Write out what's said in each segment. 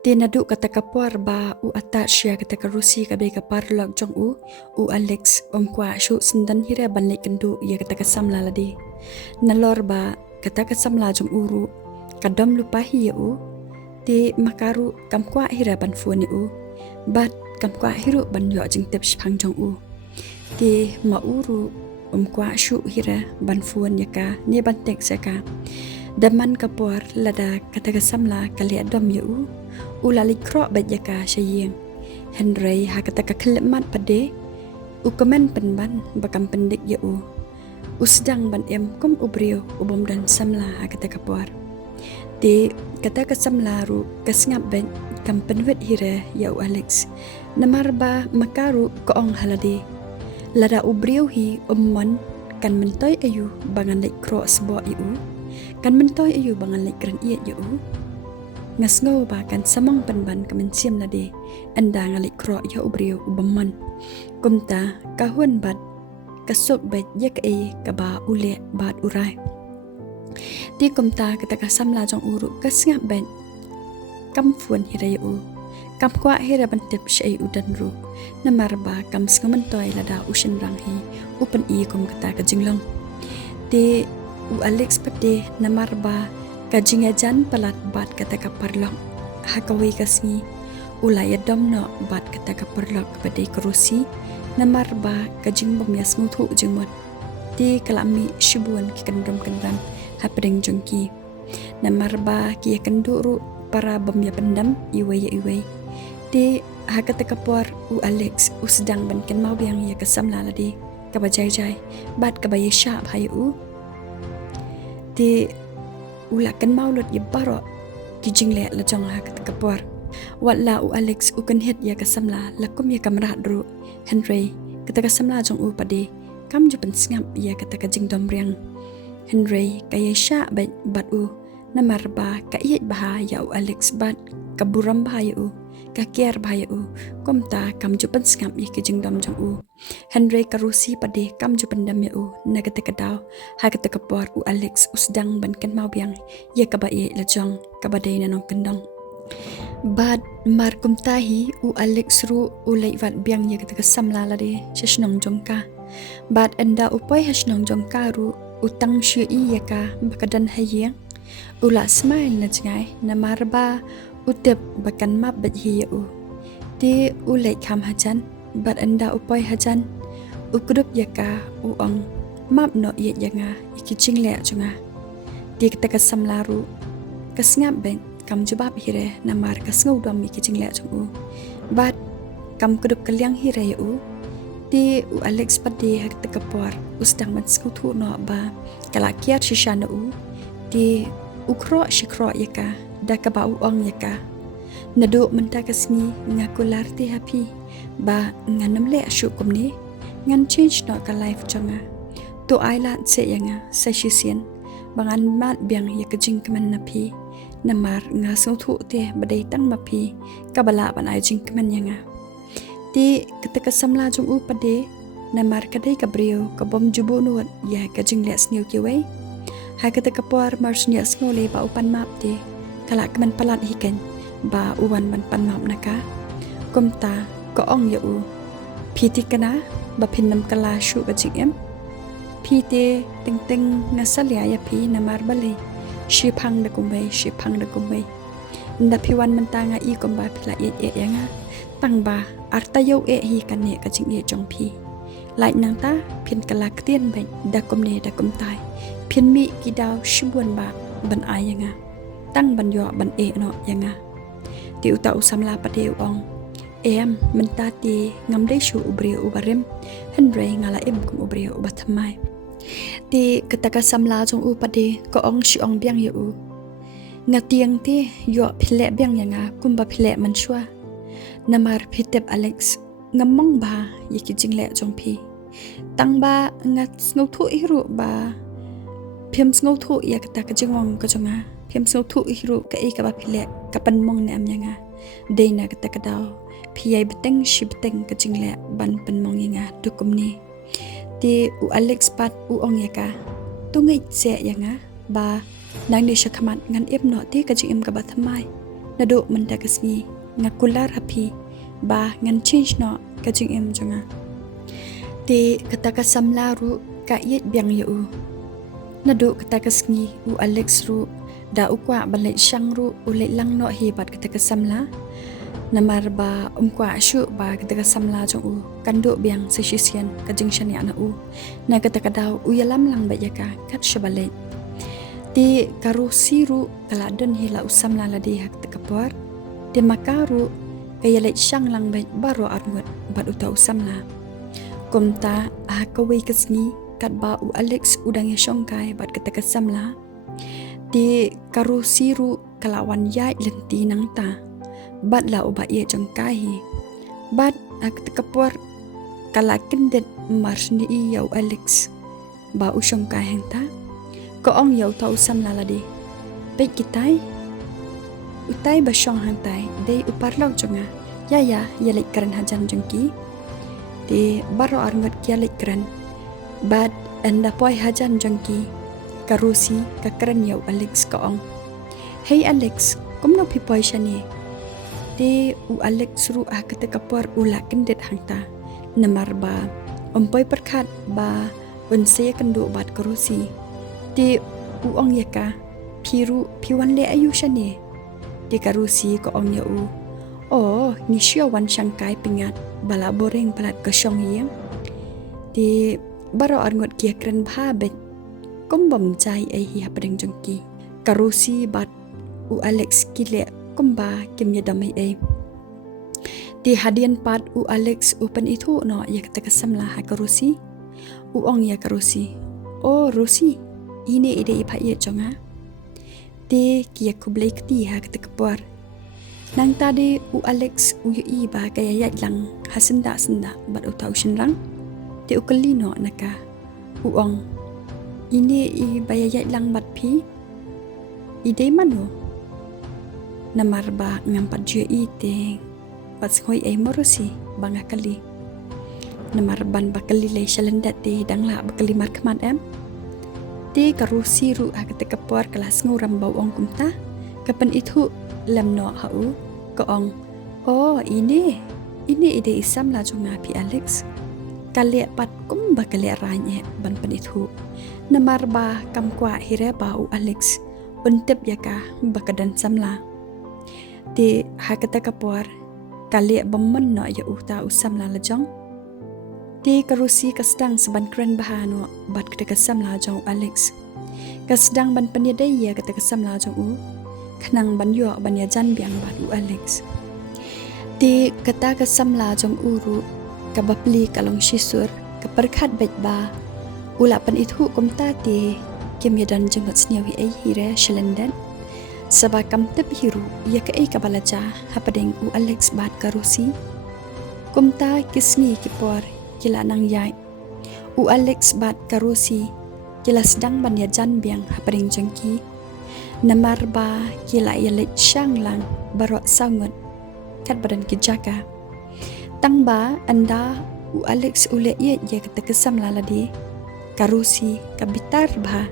Tinadu kata kapuar ba u atasya kata karusi kabe ka Paralok jong u Alex kwa shu sindan hira banlik kendu ya kata kasamla ladi. Nalor ba kata kasamla jong uru kadom lupa hi ti makaru kam kwa hira ban fuani bat kam kwa hiru ban yo jing tep shpang jong ti ma uru kwa shu hira ban fuan yaka ne ban tek saka daman kapuar lada kata kasamla kali adom ulali kro bajaka syayeng Henry ha kata kaklemat pade komen penban bakam pendik usdang ban kum ubrio ubom dan samla ha kata kapuar ti kata kasamla ru kasngap ben kam penwet hira Alex namarba makaru koong halade lada ubrio hi umman kan mentoy ayu bangan lek kro sebo kan mentoy ayu bangan lek kran iet ngasngau ba kan samang penban kemenciam lade anda ngalik kro ubrio ubamman kumta kahun bat kasuk bet kaba ule bat urai ti kumta kata kasamla jong uru kasngap ben kam fuan hira kam kwa hira bantep syai udan ru namarba kam sngamantoy lada Shynrang hi upan kum kata kajinglong ti Alex pade namarba kajingajan palat bat kata ka Paralok hakawi kasni ulaya domno bat kata ka Paralok pade kerusi namarba kajing bamyas nguthu jengmot ti kalami shibuan ki kendam hapadeng jongki namarba ki kenduru para bamya pendam iway ti hakata kapuar Alex sedang ban ken mau biang ya kasamla ladi kabajai bat kabaye sha bhayu ti ulakan maulud ye baro kijingle la jong ha kata kapuar wala Alex kan het ya kasamla lakum ya kamra dru Henry kata kasamla jong pade kam jupan sngap ya kata kajing domriang Henry kaya sha bat namarba ka iet baha ya Alex bat kaburam baha ka kier baha komta kam jupan sngap ya kajing dom jong Henry karusi pade kam jupan dam ya nagata kadaw ha kata kapuar Alex usdang ban kan mau biang ya kabae la jong kabadai nanong kendong bad mar kumtahi Alex ru ulai vat biang ya kata kasamla lade shnong jongka bad anda upai hashnong jongka ru utang syi ya ka bakadan hayeng ula smile na jangai na marba utep bakan map bat hi ti ulai kham hajan bat anda upai hajan ukrup yaka uang map no ye yanga ikicing le junga ti kata kasamla ru kasngap ben kam jabab hire namar kasngau dom ikicing le jungu bat kam kudup kalyang hire ti Alex pade hak tekapuar usdang man skuthu no ba kala kiat shishan ti ukro shikro yaka dakaba uang yaka nadu mentakasni ngakular ti happy ba nganamle syukum ni ngan change no ka life jonga to ailat se yanga sashisian bangan mat biang ya kajing keman napi namar ngasau thu te badai tang mapi kabala ban ai jing keman yanga ti ketika samla jong pade namar kadai kabrio kabom jubu nuat ya kajing le sniu kiwei ha ketika puar marsnya snole ba upan map te kala keman palat hikan ba uwan ban pan map naka komta ko ong ya phiti kana ba phinnam kala shu kajing em phite ting ngasalya ya phi namar bale shipang da kumbai nda phiwan mentanga i komba phila e yanga tangba artayo hi kanne kajing jong phi lai nang ta phin kala ktien ben da komne da komtai phin mi kidaw shibuan ba ban ayanga tang ban yo ban no yanga ti uta usamla pade ong em mentati ngamdei shu ubri ubarem Henry ngala kum ubri ubathamai ti ketaka samla jong pade ko ong shi ong biang ngatiang te yo phile biang yanga kumba phile manshwa namar phitep Alex ngamong ba yiki jingle jong phi tangba ngat ngau thu iru ba phem ngau thu ya kata ka jingong ka jonga phem ngau thu iru ka ka ba phile ka panmong ne am yanga deina kata ka daw phiyai beteng shibteng ka jingle ban panmong yanga tukumni ti Alex pat ong yaka tungai che yanga ba nang ni shakamat ngan ep no ti ka jing em ka ba thamai nado mendakasni ngakular hapi ba ngan change no kajing em jonga te kataka samla ru ka yet biang yu nado katakasni u Alex ru da ukwa balai syang ru ulai lang no hebat kataka samla namar ba umkwa syu ba kataka samla jong u kando biang sesisian kajing shani ana u na kataka daw u yalam lang ba yaka kat shabalai ti karu siru kaladan hila usamla ladi hak tekapor ti makaru kaya lait syang lang baik baro arngot bat uta usamla kumta hakawi kasni kat ba u Alex udang yashongkai bat kataka samla ti karu siru kalawan yai lenti nang ta bat la uba ye jongkai bat hak tekapor kalakin det marsni yau Alex ba ushongkai hang ta ko ong yau tau sam la ladi pe kitai utai ba shong hang tai dei uparlok jonga ya lek keren hajan jengki de baro arngot kia lek keren bad anda poi hajan jengki karusi ka keren yau Alex ko ong hey Alex kumno pi poi shani de u Alex ru ah kata kapor ula kendet hang ta namar ba ompoi perkat ba unse kendo bat karusi di uong yaka piwan le ayu shani di karusi ko ong ya u oh ni syo wan shangkai pingat bala boreng palat ke syong yang di baro arngot kia kren bha bet kombom jai ai hi hapadeng jongki karusi bat u Alex kile komba kim ya damai ai di hadian pat u Alex upan itu no ya kata kesamla ha karusi uong ya karusi oh rusi ini ide ipa ye jonga te kia kublai kti ha kata kepuar nang tadi u Alex u yu ba kaya yat lang hasenda bat utau Shynrang te ukalino naka uong ini i baya yat lang bat pi ide mano namar ba ngampat jue ite bat skoi ai morosi banga kali namar ban bakali le shalendat te dangla bakali markman em ti karusi ru ha kata kapuar kelas nguram bau ong kumta kapan itu lamno hau ko ong oh ini ide isam la jonga pi Alex kale pat kum bakale ranye ban pan itu namar ba kam kwa hire bau Alex untep yaka bakadan samla ti ha kata kapuar kale bamman no ya uta usamla la jong ti karusi kasdang seban keren bahano bat kata samla jong Alex kasdang ban panyadai ya kata samla jong u khnang ban yo ban ya jan biang bat u Alex ti kata samla jong uru kabapli kalong shisur kaperkhat bet ba ula pan itu kumta ti kem yadan jengot snyawi ai hire shalendan saba kam tep hiru ya ka ai kabalaja hapadeng u Alex bat karusi kumta kisni kipor kila nang yai u Alex bat karusi kila sedang ban ya jan biang haparing jengki namar ba kila ya let syang lang barok sangut kat badan kijaka tang ba anda u Alex ule ye ya kata kesam laladi karusi kabitar ba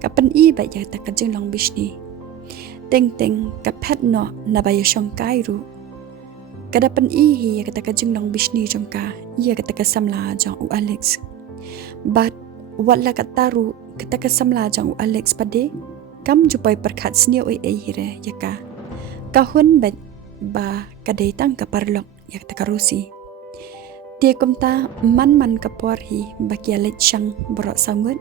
kapan i ba ya kata kajeng long bishni teng kapet no nabaya syong kairu kadapan ihi ya kata kajing long bishni jongka ia kata kasamla jong u Alex bat wala kataru kata kasamla jong u Alex pade kam jupai perkat snia oi ai hire yaka kahun ba kadai tang ka Paralok ya kata karusi dia kumta man kaporhi baki Alex syang borok sangut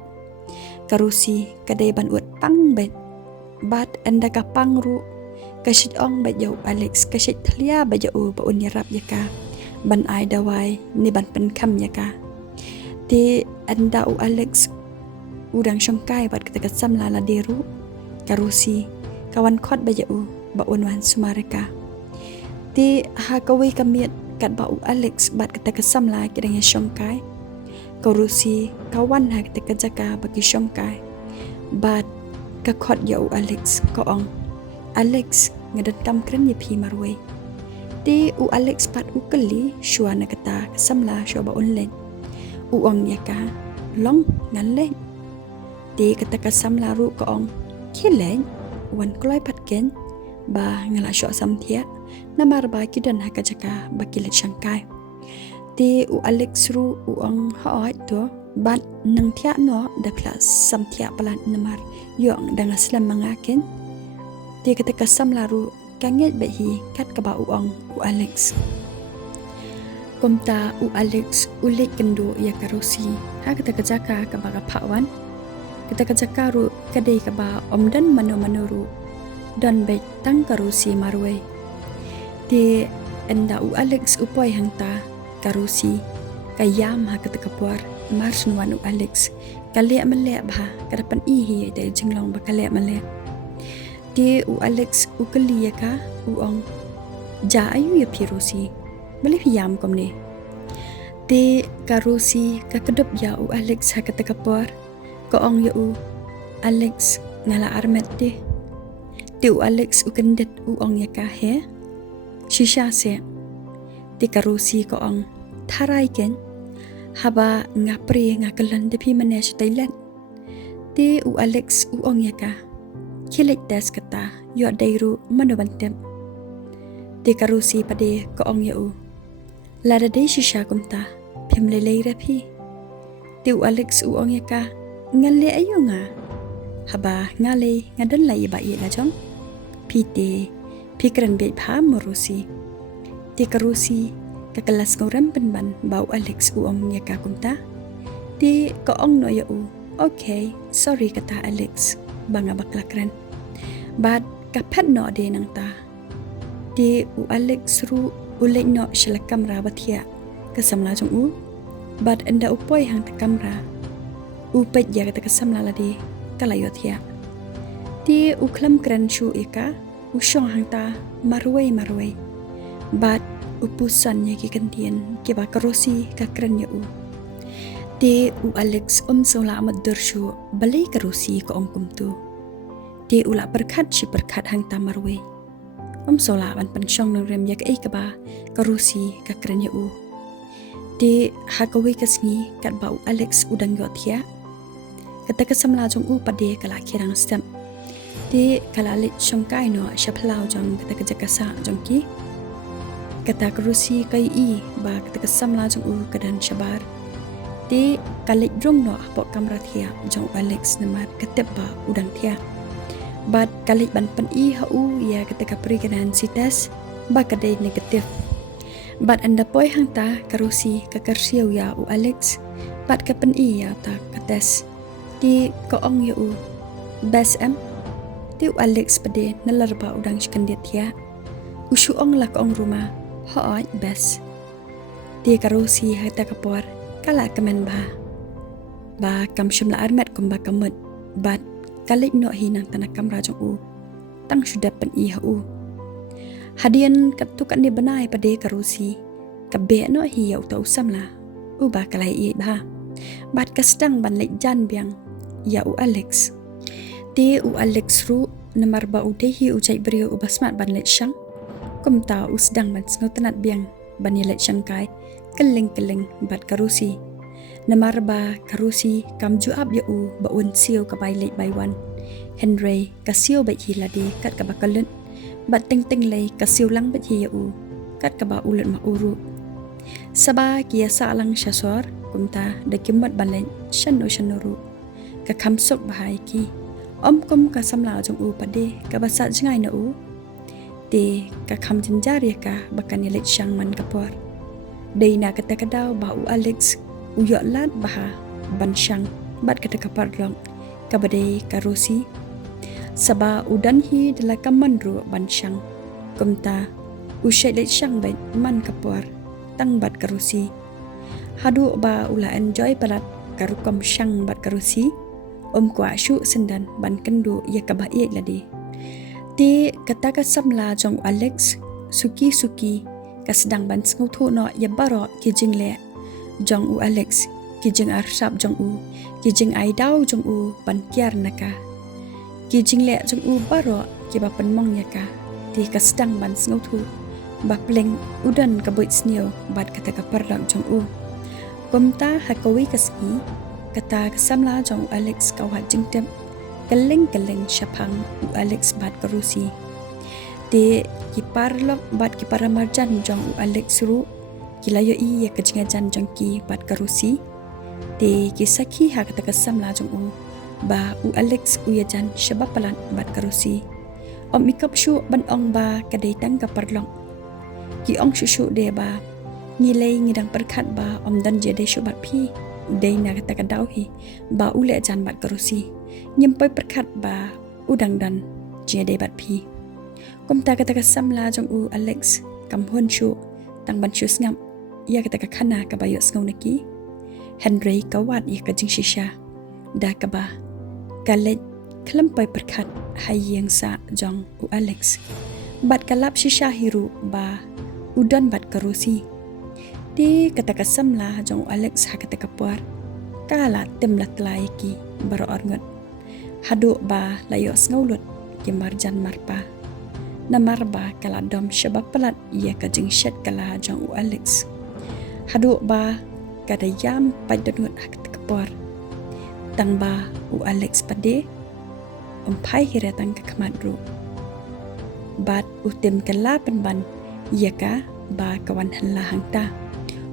karusi kadai ban ut pang bat anda ka pangru kasit ong ba jau Alex kasit thlia ba jau ba unyarap yaka ban ai dawai ni ban pen kam yaka ti anda u Alex udang syongkai bat kata samla la deru karusi kawan khot ba jau ba unwan sumareka ti ha kawi kamiet kat ba u Alex bat kata samla kidang syongkai karusi kawan ha kata jaka bagi syongkai bat ka khot jau Alex ko ong Alex ngadatam keren ya pi marway ti u Alex pat u kali shua na kata samla shua ba online uong yaka long nganle ti kata ka samla ru ko ong kilen wan kloi pat ken ba ngala syo sam thia namar ba kidan hakajaka bakilet syangkai ti u Alex ru u ang haat to bat nang thia no da plus sam thia palan namar yong dang aslam mangakin ti ketika sam laru kanget be hi kat ka ba u ang u Alex komta u Alex ulik kendo ya karosi ha ketika jaka ka ba pawan ketika jaka ru kadai ka ba omdan mano-manoru dan baik tang karusi marway di enda u Alex upoy hangta karusi kayam ha ketika puar mars nuan u Alex kale male bah kadapan ihi de jinglong ba kale male di u Alex u kali ka u ong ja ayu ya pirusi bali piyam komne di karusi ka kedep ya u Alex ha ketika puar ko ong ya u Alex ngala armet de u Alex u kendet u ong ya ka he shisha se di karusi ko ong tharai ken haba ngapri ngakalan de pi manesh Thailand di u Alex u ong ya ka kilik das kata yo dairu manobantem di karusi pade ko ong ya u lada de shisha kumta pimle leira pi di u Alex u ong ya ka ngale ayu nga haba ngale ngadan lai ba ye la jong pite pikran be pha morusi ti karusi ka kelas ngoram penban bau Alex u ong ya ka kumta ti ko ong no ya u okay sorry kata Alex banga baklakran bad kapat no de nang ta ti u Alex ru ulek no shela kamera bathia ka samla jong u bad anda upoi hang ta kamera u pet ya ka samla la de kalayo thia ti u klam kran shu eka u shong hang ta marway bat upusan ya ki kantian ke ba karosi ka kran ya u ti u Alex sola amat dershu balai karosi ko ong kumtu ti ula perkhat hang ta marway sola ban pensyong nang rem ya ka ba karosi ka kran ya u ti hakawi kasni kat ba u Alex udang yo thia kata kasamla jong u pade kala kirang stem ti kala lit syongkai no syaplau jong kata kajakasa jong ki kata karusi kai i ba kata kasamla jong u kadan syabar ti kalik drong no apok kamera thia jong Alex namar katep ba udang thia bat kalik ban pen i ha u ya kata kapri kadan sitas ba kadai negatif bat anda poi hang ta karusi kakarsiau ya u Alex bat kapen i ya ta kates ti ko ong ya u bas am ti u Alex pade nalarba udang shkandet ya ushu ong la ko ong rumah ha bas ti karusi hata kapor kala kamen ba kam shumla armet kumba kamut bat kalik no hinang tanah kamra jong u tang sudah pen i ha u hadian katukan ni banai pade karusi kabe no hi ya utau samla u ba kalai i ba bat kastang ban lek jan biang ya u Alex ti u Alex ru namar ba u dehi u cai brio u basmat ban lek syang kumta u sedang ban snotanat biang ban lek syang kai keleng bat karusi namar ba karusi kam juab ya u ba un siu ka bai lek bai wan Henry ka siu bai hi ladi kat ka bakalut bat ting lei ka siu lang bai hi ya u kat ka ba ulut ma uru saba kia sa lang syasor kumta da kimat ban lek shanuru ka kamsok bahai ki kum ka samla jong u pade ka basa jingai na u te ka kam jinjar ya ka bakan lek syang man kapor dei na kata kadau ba u Alex u yo lat baha ban syang bat kata kapar long ka bade karusi saba udan hi dala kaman ru ban syang kumta u syai lek syang bai man kapor tang bat karusi hadu ba ula enjoy palat karukom syang bat karusi kwa shu sendan ban kendu ya ka ba ye ladi ti kata ka samla jong Alex suki ka sedang ban nguthu no ya baro ki jingle jong u Alex ki jing arsap jong u ki jing ai dau jong u ban kiar naka ki jingle jong u baro ki ba PYNMONG ya ka ti ka sedang ban nguthu ba pleng udan ka boit snio bat kata ka Paralok jong u kumta hakawi kasni kata kasamla jong Alex kawhat jingtem keleng syapang u Alex bat karusi Te ki Paralok bat ki para marjan jong u Alex ru ki layo i ya kejingajan jong ki bat karusi. Te ki sakhi ha kata kasam la jong u ba u Alex u ya jan shabab palan bat karusi. Om ikap shu ban ong ba kadai tang ka Paralok. Ki ong shu de ba nilai ngidang perkat ba om dan je de shu bat phi. Dei na kata kadau hi ba u le jan bat karusi. Nyempai perkat ba udang dan je de bat phi. Kom ta kata kasam la jong u Alex kam hon shu tang ban shu ngam ya kata khana ka bayo ngau naki Henry ka wat ya ka jing shisha da ka ba kalet klampai perkat hayang sa jong u Alex bat kalap shisha hiru ba udan bat karusi di kata kasam la jong u Alex ha kata kapuar kala temlat lai ki baro orngot hadu ba layo ngaulut ki marjan marpa namar ba kala dom shabab pelat ia ka jing shet kala jong u Alex hadu ba kada yam padunut hak tekepor tang ba u Alex pade umpai hira tang ka kamadru bat utem kala penban ia ka ba kawan hanla hangta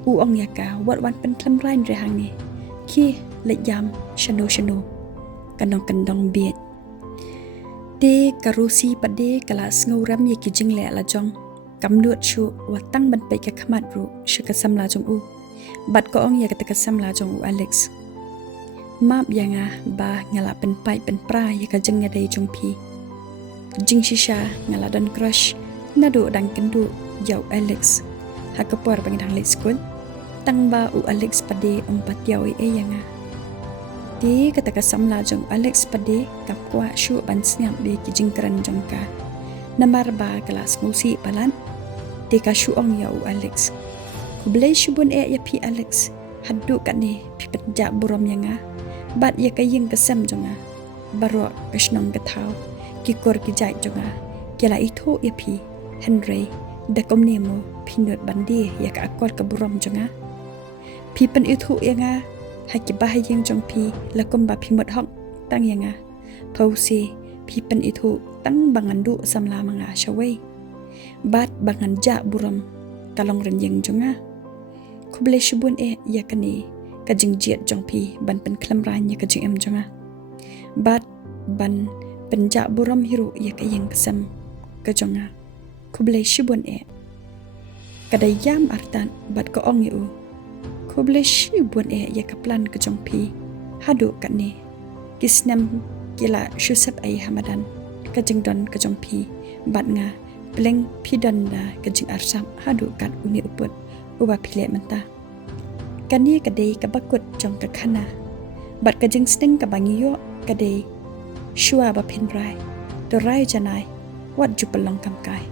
u ong ya ka wat wan pen tlam rain re hang ni ki le yam shano kandong biet te karusi pade kala snguram ye ki jingle la jong kamlut shu watang ban pe ka khamat ru shu ka samla jong u bat ko ong ya ka ta samla jong u Alex map yanga ba ngala pen pai pen pra ye ka jing dei jong pi jing shisha ngala dan crush nadu dang kendu yau Alex ha ka por bang dang le school tang ba u Alex pade umpat yau e yanga di kata kasam la jong Alex pade kapwa shu ban snyam de ki jingkran jong ka namar ba kelas ngusi palan de ka shu ong ya u Alex kublai shu bun e ya pi Alex haddu kan ni pi penja burom yanga bat ya ka ying kasam jonga baro kasnong ka thau ki kor ki jai jonga kela itho ya pi Henry da kom nemo pinut bandi ya ka akor ka burom jonga pi pen itho yanga haki bahayang jong pi lakom ba pi mot hok tang yanga pausi pi pen itu tang bangandu samla manga shawai bat bangan ja buram kalong ren yang jonga kuble shubun e yakani ka jingjiat jong pi ban pen klam ran ya ka jing em jonga bat ban penja buram hiru ya ka yang kesam ka jonga kuble shubun e kada yam artan bat ko ong yu kublish buan e ya kaplan ke jong pi hadu kat ni kisnam kila shusap ai hamadan ka jing don ke jong pi bat nga pleng pi don da ke jing arsam hadu kat uni uput uba pile menta kani kadai ka bakut jong ka khana bat ka jing sting ka bangiyo kadai shua ba pin rai do rai janai wat jupalong kam kai